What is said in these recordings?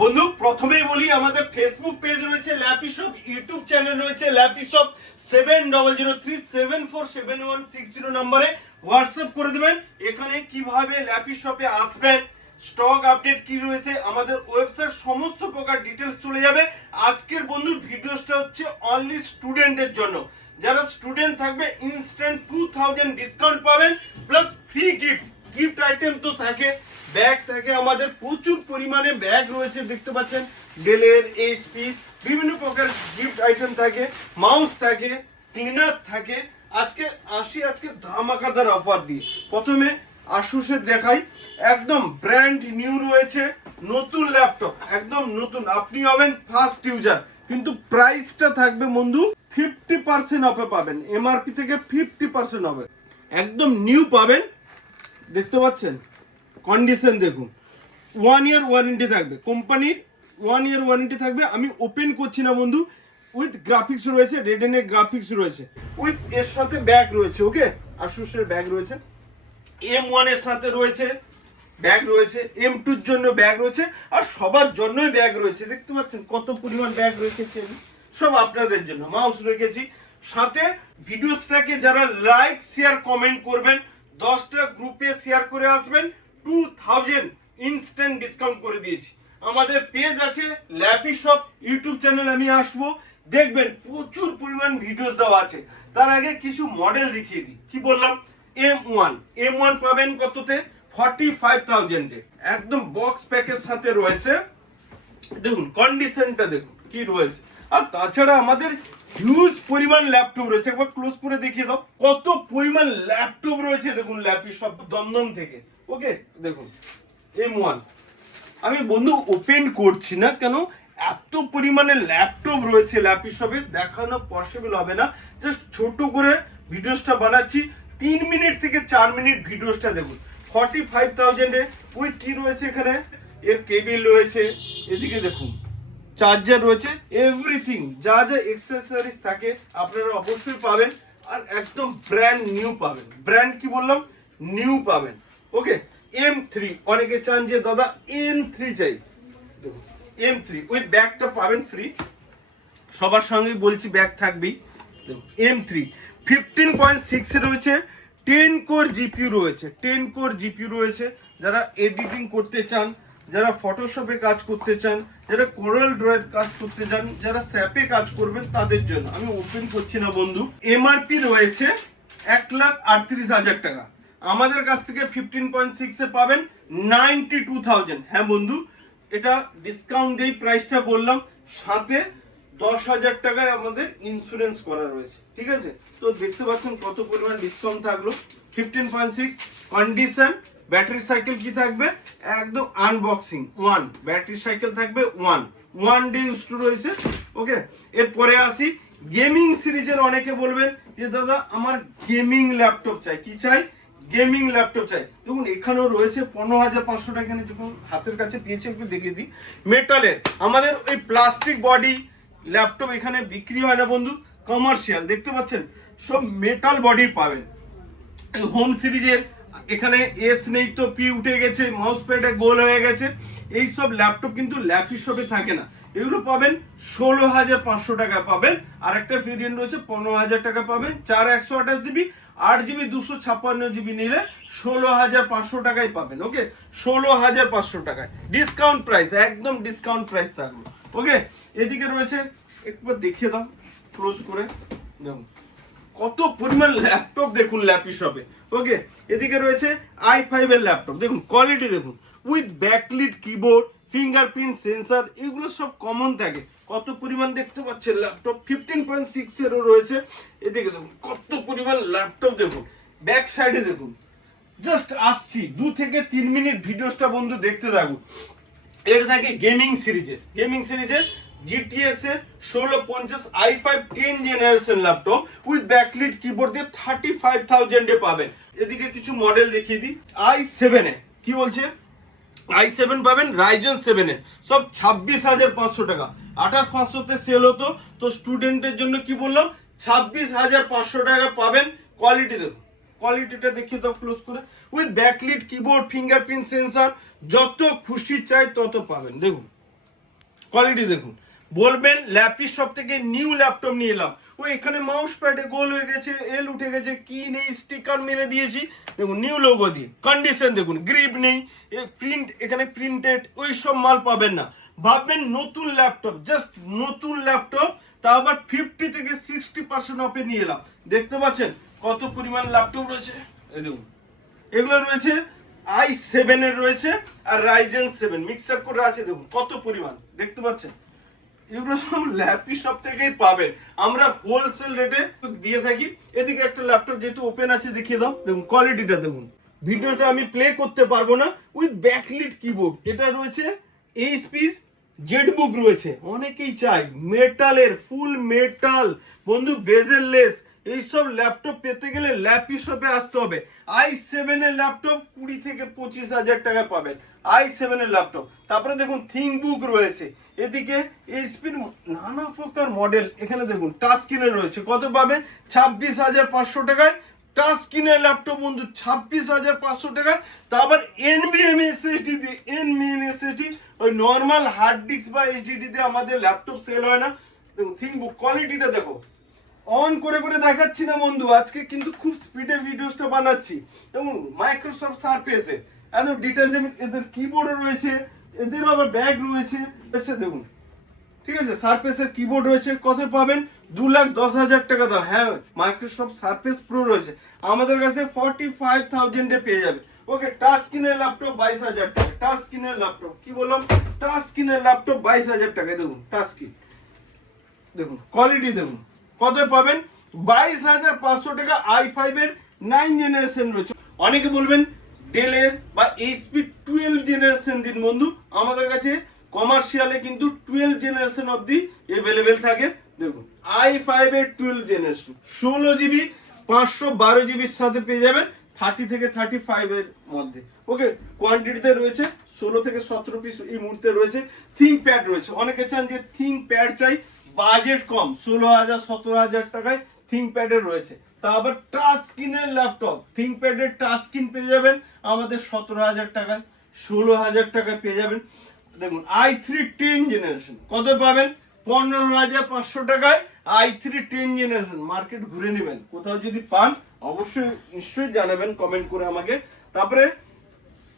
বন্ধু, প্রথমেই বলি, আমাদের ফেসবুক পেজ রয়েছে ল্যাপি শপ ইউটিউব চ্যানেল রয়েছে Lappy shop seven double zero three seven four seven one six zero নম্বরে হোয়াটসঅ্যাপ করে দেবেন। এখানে কীভাবে ল্যাপি শপে আসবেন স্টক আপডেট কি রয়েছে, আমাদের ওয়েবসাইট সমস্ত প্রকার ডিটেলস চলে যাবে। আজকের বন্ধুর ভিডিওসটা হচ্ছে অনলি স্টুডেন্টের জন্য। যারা স্টুডেন্ট থাকবে ইনস্ট্যান্ট টু থাউজেন্ড ডিসকাউন্ট পাবেন plus free gift gift item তো থাকে। ব্যাগ থাকে আমাদের প্রচুর পরিমাণে ব্যাগ রয়েছে, দেখতে পাচ্ছেন? ডেলের এইচপি বিভিন্ন প্রকার গিফট আইটেম থাকে মাউস থাকে ক্লিনার থাকে। আজকে আসি, আজকে ধামাকাদার অফার দিয়ে। প্রথমে আসুসের দেখাই। একদম ব্র্যান্ড নিউ রয়েছে, নতুন ল্যাপটপ একদম নতুন। আপনি হবেন ফার্স্ট ইউজার কিন্তু প্রাইসটা থাকবে বন্ধু ফিফটি পার্সেন্ট অফে পাবেন এমআরপি থেকে ফিফটি পার্সেন্ট হবে একদম নিউ পাবেন, দেখতে পাচ্ছেন? কন্ডিশন দেখুন। ওয়ান ইয়ার ওয়ারেন্টি থাকবে। কোম্পানির ওয়ান ইয়ার ওয়ারেন্টি থাকবে। আমি ওপেন করছি না বন্ধু। উইথ গ্রাফিক্স রয়েছে রেডেনের গ্রাফিক্স রয়েছে। উইথ এর সাথে ব্যাগ রয়েছে ওকে আসুসের ব্যাগ রয়েছে। এম ওয়ানের সাথে রয়েছে ব্যাগ রয়েছে। এম টুর জন্য ব্যাগ রয়েছে। আর সবার জন্যই ব্যাগ রয়েছে। দেখতে পাচ্ছেন কত পরিমাণ ব্যাগ রেখেছি আমি। সব আপনাদের জন্য। মাউস রেখেছি। সাথে ভিডিওসটাকে যারা লাইক শেয়ার কমেন্ট করবেন, দশটা গ্রুপে শেয়ার করে আসবেন। টু থাউজেন্ড ইনস্ট্যান্ট ডিসকাউন্ট করে দিয়েছি। আমাদের পেজ আছে ল্যাপি শপ ইউটিউব চ্যানেল আমি আসব। দেখবেন প্রচুর পরিমাণ ভিডিওস দেওয়া আছে। তার আগে কিছু মডেল দেখিয়ে দিই। কি বললাম? এম ওয়ান এম ওয়ান পাবেন কততে? ফর্টি ফাইভ থাউজেন্ডে একদম বক্স প্যাকের সাথে রয়েছে। দেখুন কন্ডিশনটা দেখুন, কি রয়েছে। আর তাছাড়া আমাদের হিউজ পরিমাণ ল্যাপটপ রয়েছে। একবার ক্লোজ করে দেখিয়ে দাও। কত পরিমাণ ল্যাপটপ রয়েছে দেখুন ল্যাপটপ সব দমদম থেকে। ওকে দেখুন এম ওয়ান আমি বন্ধু ওপেন করছি না কেন? এত পরিমাণে ল্যাপটপ রয়েছে ল্যাপটপ শপে দেখানো পসিবল হবে না। জাস্ট ছোট করে ভিডিওসটা বানাচ্ছি। তিন মিনিট থেকে চার মিনিট ভিডিওসটা দেখুন। ফর্টি ফাইভ থাউজেন্ডে উইথ কি রয়েছে এখানে? এর কেবিল রয়েছে। এদিকে দেখুন। চার্জার রয়েছে এভরিথিং যা যা এক্সেসরিজ থাকে আপনারা অবশ্যই পাবেন, আর একদম ব্র্যান্ড নিউ পাবেন। ব্র্যান্ড কি বললাম? নিউ পাবেন। ওকে এম থ্রি অনেকে চান যে, দাদা এম থ্রি চাই। এম থ্রি ওই ব্যাগটা পাবেন ফ্রি সবার সঙ্গে বলছি, ব্যাগ থাকবেই। M three fifteen point six রয়েছে টেন কোর জিপিউ রয়েছে টেন কোর জিপিউ রয়েছে। যারা এডিটিং করতে চান যারা ফটোশপে কাজ করতে চান, যারা কোরাল ড্রয়ে কাজ করতে চান, যারা স্যাপে কাজ করবেন তাদের জন্য। আমি ওপেন করছি না বন্ধু। এমআরপি রয়েছে এক লাখ আটত্রিশ হাজার টাকা। আমাদের কাছ থেকে ফিফটিন পয়েন্ট সিক্সে পাবেন নাইনটি টু থাউজেন্ড হ্যাঁ বন্ধু, এটা ডিসকাউন্ট দিয়ে প্রাইসটা বললাম। সাথে দশ হাজার টাকায় আমাদের ইন্স্যুরেন্স করা রয়েছে। ঠিক আছে? তো দেখতে পাচ্ছেন কত পরিমাণ ডিসকাউন্ট থাকল। Fifteen point six condition battery cycle কি থাকবে? একদম আনবক্সিং ওয়ান ব্যাটারি সাইকেল থাকবে one one day use two রয়েছে ওকে এরপরে আসি গেমিং সিরিজের অনেকে বলবেন যে, দাদা, আমার গেমিং ল্যাপটপ চাই। কি চাই? গেমিং ল্যাপটপ চাই। দেখুন, এখানেও রয়েছে পনেরো হাজার পাঁচশো টাকা এখানে যখন হাতের কাছে পেয়েছে, একটু দেখিয়ে দিই। মেটালের আমাদের ওই প্লাস্টিক বডি ল্যাপটপ এখানে বিক্রি হয় না বন্ধু কমার্শিয়াল দেখতে পাচ্ছেন? সব মেটাল বডি পাবেন। হোম সিরিজের এখানে এস নেই তো পি উঠে গেছে মাউস প্যাডে গোল হয়ে গেছে। এই সব ল্যাপটপ কিন্তু ল্যাপি শপে থাকে না। এগুলো পাবেন ষোলো হাজার পাঁচশো টাকা পাবেন। আর একটা ভেরিয়েন্ট রয়েছে, পনেরো হাজার টাকা পাবেন। চার একশো আঠাশ জিবি আট জিবি দুশো ছাপ্পান্ন জিবি নিলে ষোলো হাজার পাঁচশো টাকায় পাবেন ওকে ষোলো হাজার পাঁচশো টাকায়। ডিসকাউন্ট প্রাইস একদম ডিসকাউন্ট প্রাইস থাকবে। ওকে এদিকে রয়েছে, একবার দেখিয়ে দাও ক্লোজ করে। দেখুন। কত পরিমাণ ল্যাপটপ দেখুন ল্যাপি শপে ওকে এদিকে রয়েছে আই ফাইভ এর ল্যাপটপ দেখুন কোয়ালিটি দেখুন। With backlit keyboard fingerprint sensor এগুলো সব কমন থাকে। কত পরিমাণ দেখতে পাচ্ছেন ল্যাপটপ ফিফটিন পয়েন্ট সিক্স এরও রয়েছে। এদিকে দেখুন, কত পরিমাণ ল্যাপটপ দেখুন। ব্যাক সাইডে দেখুন। জাস্ট আসছি, দু থেকে তিন মিনিট ভিডিওসটা বন্ধু দেখতে থাকুন। এটা থাকে গেমিং সিরিজের গেমিং সিরিজের জিটিএক্স এর ষোলো পঞ্চাশ I five ten generation laptop with backlit keyboard দিয়ে থার্টি ফাইভ থাউজেন্ডে পাবেন। এদিকে কিছু মডেল দেখিয়ে দিই। আই সেভেনে কি বলছে? আই সেভেন পাবেন রাইজন সেভেনে সব ছাব্বিশ হাজার পাঁচশো টাকা। আঠাশ পাঁচশোতে সেল হতো। তো স্টুডেন্টের জন্য কি বললাম? ছাব্বিশ হাজার পাঁচশো টাকা পাবেন কোয়ালিটি দেখুন কোয়ালিটিটা দেখিয়ে দাও ক্লোজ করে। With backlit keyboard fingerprint sensor যত খুশি চাই তত পাবেন। দেখুন কোয়ালিটি দেখুন। বলবেন ল্যাপিস সব থেকে নিউ ল্যাপটপ নিয়ে এলাম। ও, এখানে মাউস প্যাডে গোল হয়ে গেছে এল উঠে গেছে কি নেই স্টিকার মেরে দিয়েছি। দেখুন নিউ লোগো দিয়ে। কন্ডিশন দেখুন গ্রিপ নেই প্রিন্ট এখানে প্রিন্টেড ওই সব মাল পাবেন না। ভাববেন নতুন ল্যাপটপ জাস্ট নতুন ল্যাপটপ তা আবার ফিফটি থেকে সিক্সটি পার্সেন্ট অফে নিয়ে এলাম। দেখতে পাচ্ছেন কত পরিমাণ ল্যাপটপ রয়েছে? দেখুন, এগুলো রয়েছে আই সেভেন এর রয়েছে আর রাইজেন সেভেন মিক্সার করে আছে, দেখুন কত পরিমাণ। দেখতে পাচ্ছেন? এগুলো সব ল্যাপটপ সব থেকেই পাবেন। আমরা হোলসেল রেটে দিয়ে থাকি। এদিকে একটা ল্যাপটপ যেহেতু ওপেন আছে, দেখিয়ে দাও। দেখুন কোয়ালিটিটা দেখুন। ভিডিওটা আমি প্লে করতে পারব না। উইথ ব্যাকলিট কিবোর্ড এটা রয়েছে এইচপির জেটবুক রয়েছে। অনেকেই চাই মেটালের ফুল মেটাল বন্ধু বেজেললেস এইসব ল্যাপটপ পেতে গেলে ল্যাপি শপে আসতে হবে। আই সেভেন এর ল্যাপটপ কুড়ি থেকে পঁচিশ হাজার টাকা পাবেন। আই সেভেন এর ল্যাপটপ তারপরে দেখুন থিং বুক রয়েছে। এদিকে এইচপির নানা প্রকার মডেল এখানে দেখুন টাচ স্ক্রিনে রয়েছে। কত পাবে? ছাব্বিশ হাজার পাঁচশো টাকায় টাচ স্ক্রিনের ল্যাপটপ বন্ধু, ছাব্বিশ হাজার পাঁচশো টাকা তারপর এনবিএম এসএসডি দিয়ে এনবিএম এসএসডি ওই নর্মাল হার্ড ডিস্ক বা এইচডিডি দিয়ে আমাদের ল্যাপটপ সেল হয় না। দেখুন থিং বুক কোয়ালিটিটা দেখো। অন করে করে দেখাচ্ছি না বন্ধু, আজকে কিন্তু খুব স্পিডে ভিডিওসটা বানাচ্ছি। এবং মাইক্রোসফট সার্ফেসে একদম ডিটেলস এদের কিবোর্ডও রয়েছে। এদেরও আবার ব্যাগ রয়েছে। আচ্ছা দেখুন। ঠিক আছে সার্ফেসের কিবোর্ড রয়েছে। কত পাবেন? দু লাখ দশ হাজার টাকা দাও হ্যাঁ মাইক্রোসফট সার্ফেস প্রো রয়েছে। আমাদের কাছে ফর্টি ফাইভ থাউজেন্ডে পেয়ে যাবে। ওকে টাচ স্ক্রিনের ল্যাপটপ বাইশ হাজার টাকা। টাচ স্ক্রিনের ল্যাপটপ কি বললাম? টাচ স্ক্রিনের ল্যাপটপ বাইশ হাজার টাকা। দেখুন টাচ স্ক্রিন দেখুন কোয়ালিটি দেখুন। কত পাবেন? বাইশ হাজার পাঁচশো টাকা আই ফাইভ এর নাইন জেনারেশন রয়েছে। অনেকে বলবেন ডেলের বা এইচপি টুয়েলভ জেনারেশন দিন বন্ধু, আমাদের কাছে কমার্শিয়ালে কিন্তু টুয়েলভ জেনারেশন অবধি এভেলেবেল থাকে। দেখুন আই ফাইভ এর টুয়েলভ জেনারেশন ষোলো জিবি পাঁচশো বারো জিবির সাথে পেয়ে যাবেন থার্টি থেকে থার্টি ফাইভ এর মধ্যে। ওকে কোয়ান্টিটিতে রয়েছে, ষোলো থেকে সতেরো পিস এই মুহূর্তে রয়েছে থিঙ্ক প্যাড রয়েছে। অনেকে চান যে থিঙ্ক প্যাড চাই বাজেট কম, ষোলো হাজার, সতেরো হাজার টাকায় থিঙ্ক প্যাডের রয়েছে। তা আবার টাচ স্ক্রিনের ল্যাপটপ থিঙ্ক প্যাডের টাচ স্ক্রিন পেয়ে যাবেন, আমাদের সতেরো হাজার টাকায়, ষোলো হাজার টাকায় পেয়ে যাবেন। দেখুন আই থ্রি টেন জেনারেশন কত পাবেন? পনেরো হাজার পাঁচশো টাকায় I three ten generation market ঘুরে নেবেন। কোথাও যদি পান, অবশ্যই, নিশ্চয়ই জানাবেন কমেন্ট করে আমাকে। তারপরে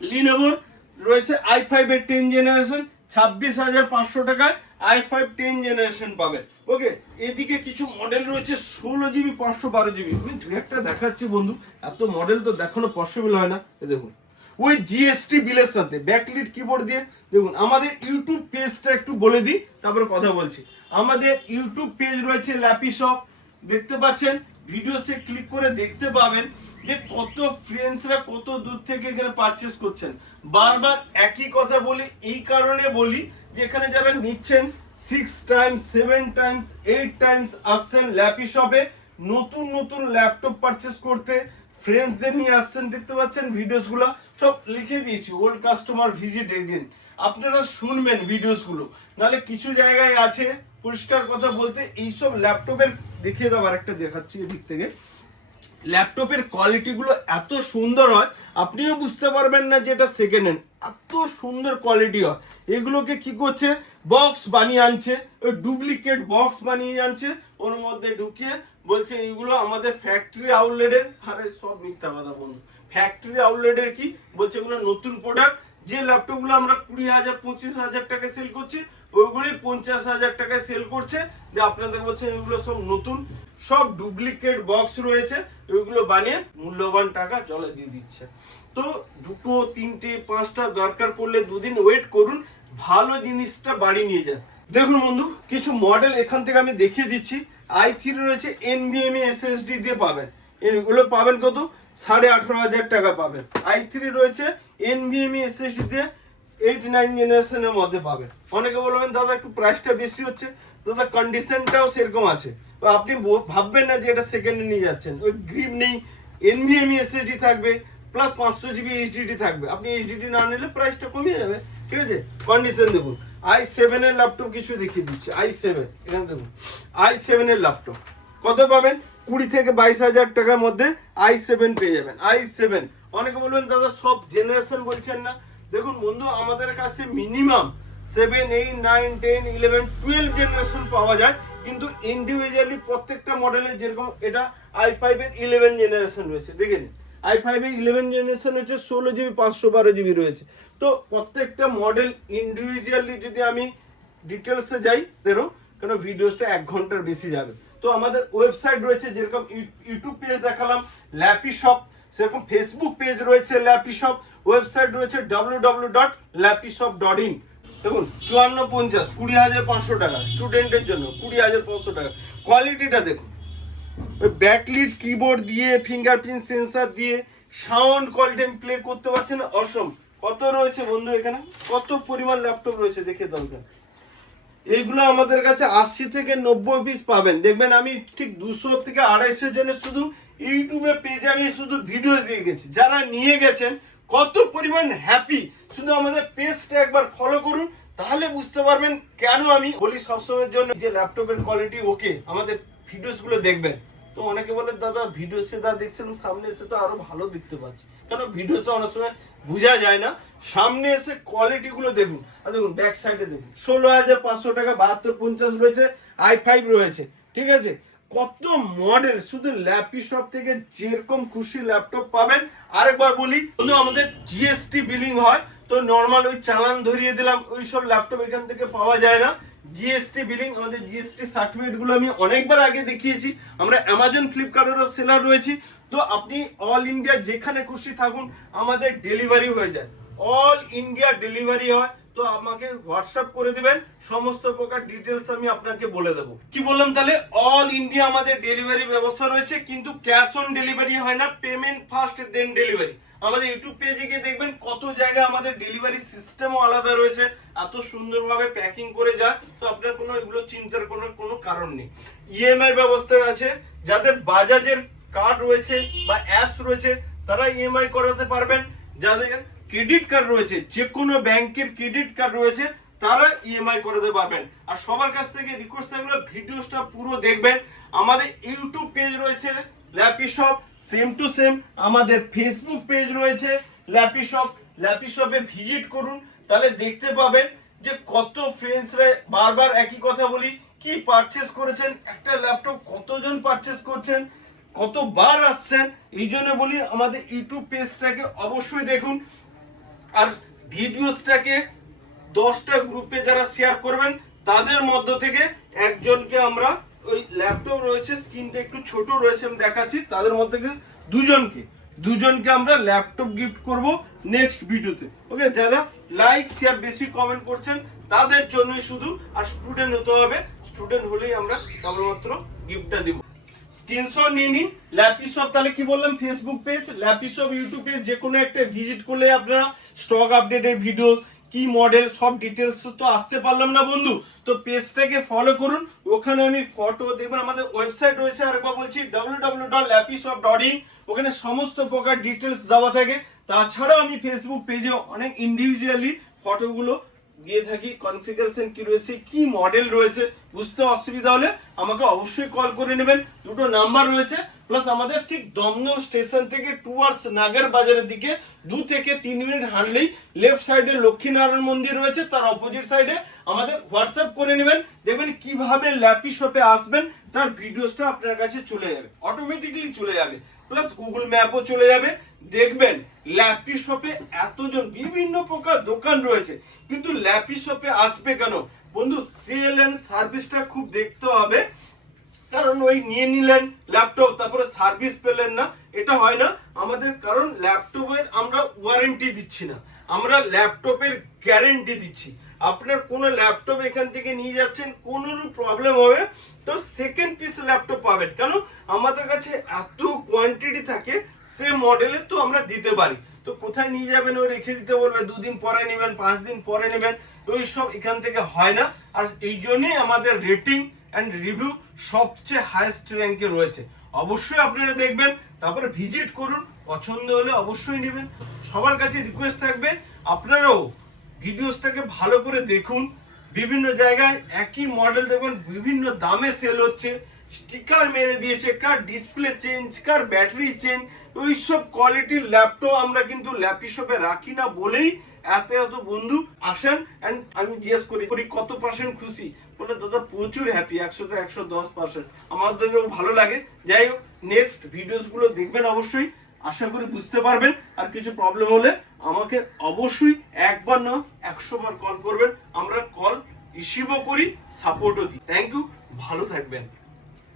লিনোভোর রয়েছে আই ফাইভ এর টেন জেনারেশন ছাব্বিশ হাজার পাঁচশো টাকায় আই ফাইভ টেন জেনারেশন পাবেন ওকে, এদিকে কিছু মডেল রয়েছে, ষোলো জিবি পাঁচশো বারো জিবি আমি দু একটা দেখাচ্ছি বন্ধু, এত মডেল তো দেখানো পসিবল হয় না। দেখুন, ওই জিএসটি বিলের সাথে ব্যাকলিট কিবোর্ড দিয়ে, দেখুন, আমাদের ইউটিউব পেজটা একটু বলে দিই, তারপরে কথা বলছি। আমাদের ইউটিউব পেজ রয়েছে ল্যাপি শপ দেখতে পাচ্ছেন? ভিডিওসে ক্লিক করে দেখতে পাবেন। যে কত ফ্রেন্ডসরা কত দূর থেকে এখানে পারচেস করছেন। বারবার একই কথা বলি, এই কারণে বলি যে এখানে যারা নিচ্ছেন six times seven times eight times আসছেন ল্যাপি শপে নতুন নতুন ল্যাপটপ পারচেস করতে ফ্রেন্ডসদের নিয়ে আসছেন, দেখতে পাচ্ছেন ভিডিওসগুলো সব লিখে দিয়েছি ওল্ড কাস্টমার ভিজিট এগেন আপনারা শুনবেন ভিডিওসগুলো নাহলে কিছু জায়গায় আছে, পরিষ্কার কথা বলতে, এইসব ল্যাপটপের দেখিয়ে দেওয়ার একটা দেখাচ্ছি এদিক থেকে। ল্যাপটপের কোয়ালিটিগুলো এত সুন্দর হয়, আপনিও বুঝতে পারবেন না যে এটা সেকেন্ড হ্যান্ড এত সুন্দর কোয়ালিটি হয়। এগুলোকে কি করছে? বক্স বানিয়ে আনছে। ওই ডুপ্লিকেট বক্স বানিয়ে আনছে। ওর মধ্যে ঢুকিয়ে বলছে, এইগুলো আমাদের ফ্যাক্টরি আউটলেটের আরে, সব মিথ্যা কথা বন্ধু ফ্যাক্টরি আউটলেটের কি? বলছে, এগুলো নতুন প্রোডাক্ট যে ল্যাপটপগুলো আমরা কুড়ি হাজার, পঁচিশ হাজার টাকায় সেল করছি ওইগুলি পঞ্চাশ হাজার টাকায় সেল করছে। যে আপনাদের বলছে, এগুলো সব নতুন। সব ডুপ্লিকেট বক্স রয়েছে ওইগুলো বানিয়ে মূল্যবান টাকা জলে দিয়ে দিচ্ছে। তো দুটো, তিনটে, পাঁচটা দরকার পড়লে দুদিন ওয়েট করুন, ভালো জিনিসটা বাড়ি নিয়ে যান। দেখুন বন্ধু, কিছু মডেল এখান থেকে আমি দেখিয়ে দিচ্ছি। আই থ্রি রয়েছে এনবিএমই এসএসডি দিয়ে পাবেন। এগুলো পাবেন কত? সাড়ে আঠারো হাজার টাকা পাবেন। আই থ্রি রয়েছে এনবিএমই এসএসডি দিয়ে এইট নাইন জেনারেশনের মধ্যে পাবেন। অনেকে বলবেন, দাদা, একটু প্রাইসটা বেশি হচ্ছে। দাদা কন্ডিশনটাও সেরকম আছে। আপনি ভাববেন না যে এটা সেকেন্ডে নিয়ে যাচ্ছেন। ওই গ্রিপ নেই এনভিএমই এসএসডি থাকবে প্লাস পাঁচশো জিবি এইচডিডি থাকবে। আপনি এইচডিডি না নিলে প্রাইসটা কমিয়ে যাবে। ঠিক আছে? কন্ডিশন দেখুন। আই সেভেনের ল্যাপটপ কিছু দেখিয়ে দিচ্ছি। আই সেভেন এখানে দেখুন। আই সেভেনের ল্যাপটপ কত পাবেন? কুড়ি থেকে বাইশ হাজার টাকার মধ্যে আই সেভেন পেয়ে যাবেন। আই সেভেন অনেকে বলবেন, দাদা, সব জেনারেশন বলছেন না। দেখুন বন্ধু, আমাদের কাছে minimum seven eight nine ten eleven twelve generation পাওয়া যায়। কিন্তু ইন্ডিভিজুয়ালি প্রত্যেকটা মডেলের যেরকম এটা আই ফাইভের ইলেভেন জেনারেশন রয়েছে দেখে নিন আই ফাইভের ইলেভেন জেনারেশন হচ্ছে ষোলো জিবি পাঁচশো বারো জিবি রয়েছে। তো প্রত্যেকটা মডেল ইন্ডিভিজুয়ালি যদি আমি ডিটেলসে যাই তেরো কেন ভিডিওসটা এক ঘণ্টার বেশি যাবে। তো আমাদের ওয়েবসাইট রয়েছে, যেরকম ইউটিউব পেজ দেখালাম ল্যাপি শপ সেরকম ফেসবুক পেজ রয়েছে ল্যাপি শপ ওয়েবসাইট রয়েছে W W dot Lappy shop dot in দেখুন, চুয়ান্ন পঞ্চাশ, কুড়ি হাজার পাঁচশো টাকা স্টুডেন্টের জন্য কুড়ি হাজার পাঁচশো টাকা। কোয়ালিটিটা দেখুন। ওই ব্যাকলিট কিবোর্ড দিয়ে ফিঙ্গারপ্রিন্ট সেন্সার দিয়ে সাউন্ড কোয়ালিটি প্লে করতে পারছি না, অসম। কত রয়েছে বন্ধু এখানে? কত পরিমাণ ল্যাপটপ রয়েছে দেখে দরকার এইগুলো আমাদের কাছে আশি থেকে নব্বই পিস পাবেন। দেখবেন আমি ঠিক দুশো থেকে আড়াইশোর জন্য শুধু ইউটিউবে পেজে আমি শুধু ভিডিও দিয়ে গেছি। যারা নিয়ে গেছেন কত পরিমাণ হ্যাপি শুধু আমাদের পেজটা একবার ফলো করুন, তাহলে বুঝতে পারবেন কেন আমি বলি সবসময়ের জন্য যে ল্যাপটপের কোয়ালিটি ওকে আমাদের ভিডিওসগুলো দেখবেন। তো অনেকে বলে, দাদা ভিডিও সে যা দেখছেন, সামনে এসে তো আরও ভালো দেখতে পাচ্ছি। কারণ ভিডিওসে অনেক সময় বোঝা যায় না। সামনে এসে কোয়ালিটি গুলো দেখুন। আর দেখুন ব্যাক সাইডে দেখুন, ষোলো হাজার পাঁচশো টাকা বাহাত্তর পঞ্চাশ রয়েছে আই ফাইভ রয়েছে, ঠিক আছে? কত মডেল শুধু ল্যাপি শপ থেকে যেরকম খুশি ল্যাপটপ পাবেন। আরেকবার বলি কিন্তু আমাদের জিএসটি বিলিং হয়। তো নর্মাল ওই চালান ধরিয়ে দিলাম, ওই সব ল্যাপটপ এখান থেকে পাওয়া যায় না। জিএসটি বিলিং আমাদের জিএসটি সার্টিফিকেটগুলো আমি অনেকবার আগে দেখিয়েছি। আমরা অ্যামাজন ফ্লিপকার্টেরও সেলার রয়েছি। তো আপনি অল ইন্ডিয়া যেখানে খুশি থাকুন, আমাদের ডেলিভারি হয়ে যায়। অল ইন্ডিয়া ডেলিভারি হয়। তো আমাকে হোয়াটসঅ্যাপ করে দিবেন, সমস্ত প্রকার ডিটেলস আমি আপনাকে বলে দেবো। কি বললাম তাহলে? অল ইন্ডিয়া আমাদের ডেলিভারি ব্যবস্থা রয়েছে, কিন্তু ক্যাশ অন ডেলিভারি হয় না পেমেন্ট ফার্স্ট দেন ডেলিভারি আমাদের ইউটিউব পেজে গিয়ে দেখবেন কত জায়গায় আমাদের ডেলিভারি সিস্টেমও আলাদা রয়েছে, এত সুন্দরভাবে প্যাকিং করে যায়, তো আপনার কোনো এগুলো চিন্তার কোনো কোনো কারণ নেই। ইএমআই ব্যবস্থা আছে, যাদের বাজাজের কার্ড রয়েছে বা অ্যাপস রয়েছে, তারা ইএমআই করাতে পারবেন। যাদের ক্রেডিট কার্ড রয়েছে যে কোনো ব্যাংকের ক্রেডিট কার্ড রয়েছে, তারা ইএমআই করাতে পারবেন। আর সবার কাছ থেকে রিকোয়েস্ট থাকলে ভিডিওসটা পুরো দেখবেন। আমাদের ইউটিউব পেজ রয়েছে Lappy shop same to same আমাদের ফেসবুক পেজ রয়েছে ল্যাপি শপ ল্যাপি শপে ভিজিট করুন, তাহলে দেখতে পাবেন যে কত ফ্রেন্ডসরা বারবার একই কথা বলি, কি পারচেস করেছেন, একটা ল্যাপটপ কতজন পারচেস করছেন, কতবার আসছেন, এই জন্য বলি আমাদের ইউটিউব পেজটাকে অবশ্যই দেখুন। আর ভিডিওসটাকে দশটা গ্রুপে যারা শেয়ার করবেন, তাদের মধ্য থেকে একজনকে আমরা ওই ল্যাপটপ রয়েছে স্ক্রিনটা একটু ছোট রয়েছে, আমি দেখাচ্ছি, তাদের মধ্যে দুজনকে দুজনকে আমরা ল্যাপটপ গিফট করব নেক্সট ভিডিওতে। ওকে যারা লাইক শেয়ার বেশি কমেন্ট করছেন, তাদের জন্যই শুধু, আর স্টুডেন্ট হতে হবে স্টুডেন্ট হলেই আমরা কেবলমাত্র গিফটটা দিব। স্ক্রিনশট নিয়ে নিন। ল্যাপিসপ তাহলে কি বললাম? Facebook page Lappy shop YouTube page যে কোনো একটা ভিজিট করলে আপনারা স্টক আপডেটের ভিডিও কি মডেল সব ডিটেলস তো আসতে পারলাম না বন্ধু। তো পেজটাকে ফলো করুন। ওখানে আমি ফটো দেখবেন, আমাদের ওয়েবসাইট রয়েছে। আরেকবার বলছি, www.lapisop.in ওখানে সমস্ত প্রকার ডিটেলস দেওয়া থাকে। তাছাড়াও আমি ফেসবুক পেজে অনেক ইন্ডিভিজুয়ালি ফটোগুলো দিয়ে থাকি কনফিগারেশন কি রয়েছে কি মডেল রয়েছে, বুঝতে অসুবিধা হলে আমাকে অবশ্যই কল করে নেবেন। দুটো নাম্বার রয়েছে প্লাস আমাদের ঠিক দমদম স্টেশন থেকে টুয়ার্ডস নাগার বাজারের দিকে দু থেকে তিন মিনিট হাঁটলেই লেফট সাইডে লক্ষ্মীনারায়ণ মন্দির রয়েছে, তার অপোজিট সাইডে আমাদের হোয়াটসঅ্যাপ করে নেবেন। দেখবেন কীভাবে ল্যাপি শপে আসবেন, তার ভিডিওসটা আপনার কাছে চলে যাবে অটোমেটিকলি চলে যাবে। প্লাস গুগল ম্যাপও চলে যাবে। দেখবেন, ল্যাপি শপে এতজন বিভিন্ন প্রকার দোকান রয়েছে। কিন্তু ল্যাপি শপে আসবে কেন? বন্ধু সেল এন্ড সার্ভিসটা খুব দেখতে হবে। কারণ ওই নিয়ে নিলেন ল্যাপটপ তারপরে সার্ভিস পেলেন না। এটা হয় না। আমাদের কারণ ল্যাপটপের আমরা ওয়ারেন্টি দিচ্ছি না। আমরা ল্যাপটপের গ্যারেন্টি দিচ্ছি। আপনার কোনো ল্যাপটপ এখান থেকে নিয়ে যাচ্ছেন কোনো প্রবলেম হবে, তো সেকেন্ড পিস ল্যাপটপ পাবেন। কেন? আমাদের কাছে এত কোয়ান্টিটি থাকে সে মডেলের তো আমরা দিতে পারি। তো কোথায় নিয়ে যাবেন ও রেখে দিতে বলবে? দুদিন পরে নেবেন, পাঁচ দিন পরে নেবেন। সব এখান থেকে হয় না। আর এই জন্যই আমাদের রেটিং অ্যান্ড রিভিউ সবচেয়ে হাইয়েস্ট র্যাঙ্কে রয়েছে। অবশ্যই আপনারা দেখবেন, তারপরে ভিজিট করুন। পছন্দ হলে অবশ্যই নেবেন। সবার কাছে রিকোয়েস্ট থাকবে, আপনারাও ভিডিওসটাকে ভালো করে দেখুন। বিভিন্ন জায়গায় একই মডেল দেখবেন, বিভিন্ন দামে সেল হচ্ছে। স্টিকার মেরে দিয়েছে, কার ডিসপ্লে চেঞ্জ কার ব্যাটারি চেঞ্জ ওই সব কোয়ালিটির ল্যাপটপ আমরা কিন্তু ল্যাপি শপে রাখি না বলেই এত এত বন্ধু আসেন অ্যান্ড আমি জিজ্ঞেস করি করি কত পার্সেন্ট খুশি? বলে, দাদা, প্রচুর হ্যাপি একশোতে একশো দশ পার্সেন্ট আমাদেরও ভালো লাগে। যাই হোক নেক্সট ভিডিওসগুলো দেখবেন অবশ্যই। আশা করি বুঝতে পারবেন। আর কিছু প্রবলেম হলে আমাকে অবশ্যই একবার না একশো বার কল করবেন। আমরা কল রিসিভও করি সাপোর্টও দিই। থ্যাংক ইউ ভালো থাকবেন।